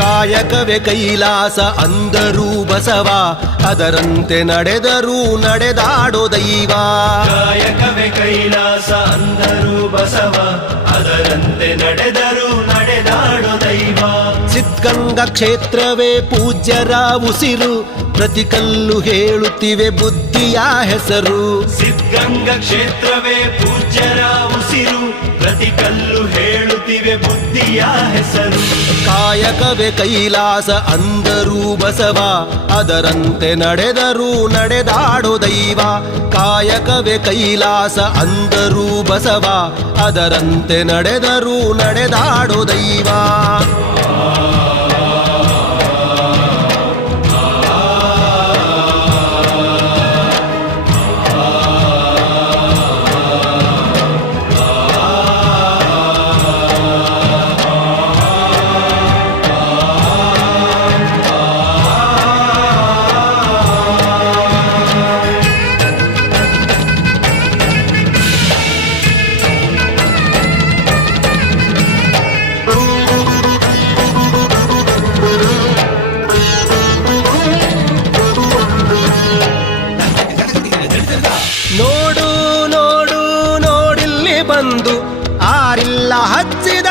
ಕಾಯಕವೇ ಕೈಲಾಸ ಅಂದರೂ ಬಸವ, ಅದರಂತೆ ನಡೆದರೂ ನಡೆದಾಡೋ ದೈವ. ಕಾಯಕವೇ ಕೈಲಾಸ ಅಂದರೂ ಬಸವ, ಅದರಂತೆ ನಡೆದರೂ ನಡೆದಾಡೋ ದೈವ. ಸಿದ್ಧಗಂಗಾ ಕ್ಷೇತ್ರವೇ ಪೂಜ್ಯರ ಉಸಿರು, ಪ್ರತಿ ಕಲ್ಲು ಹೇಳುತ್ತಿವೆ ಬುದ್ಧಿಯ ಹೆಸರು. ಸಿದ್ಧಗಂಗಾ ಕ್ಷೇತ್ರವೇ ಪೂಜ್ಯರ ಉಸಿರು, ಪ್ರತಿ ಕಲ್ಲು ಹೇಳುತ್ತಿವೆ ಬುದ್ಧಿಯ ಹೆಸರು. ಕಾಯಕವೇ ಕೈಲಾಸ ಅಂದರೂ ಬಸವ, ಅದರಂತೆ ನಡೆದರೂ ನಡೆದಾಡೋ ದೈವ. ಕಾಯಕವೇ ಕೈಲಾಸ ಅಂದರೂ ಬಸವ, ಅದರಂತೆ ನಡೆದರೂ ನಡೆದಾಡೋ ದೈವ. ನೋಡು ನೋಡು ನೋಡಿಲ್ಲಿ ಬಂದು ಆರಿಲ್ಲ ಹಚ್ಚಿದ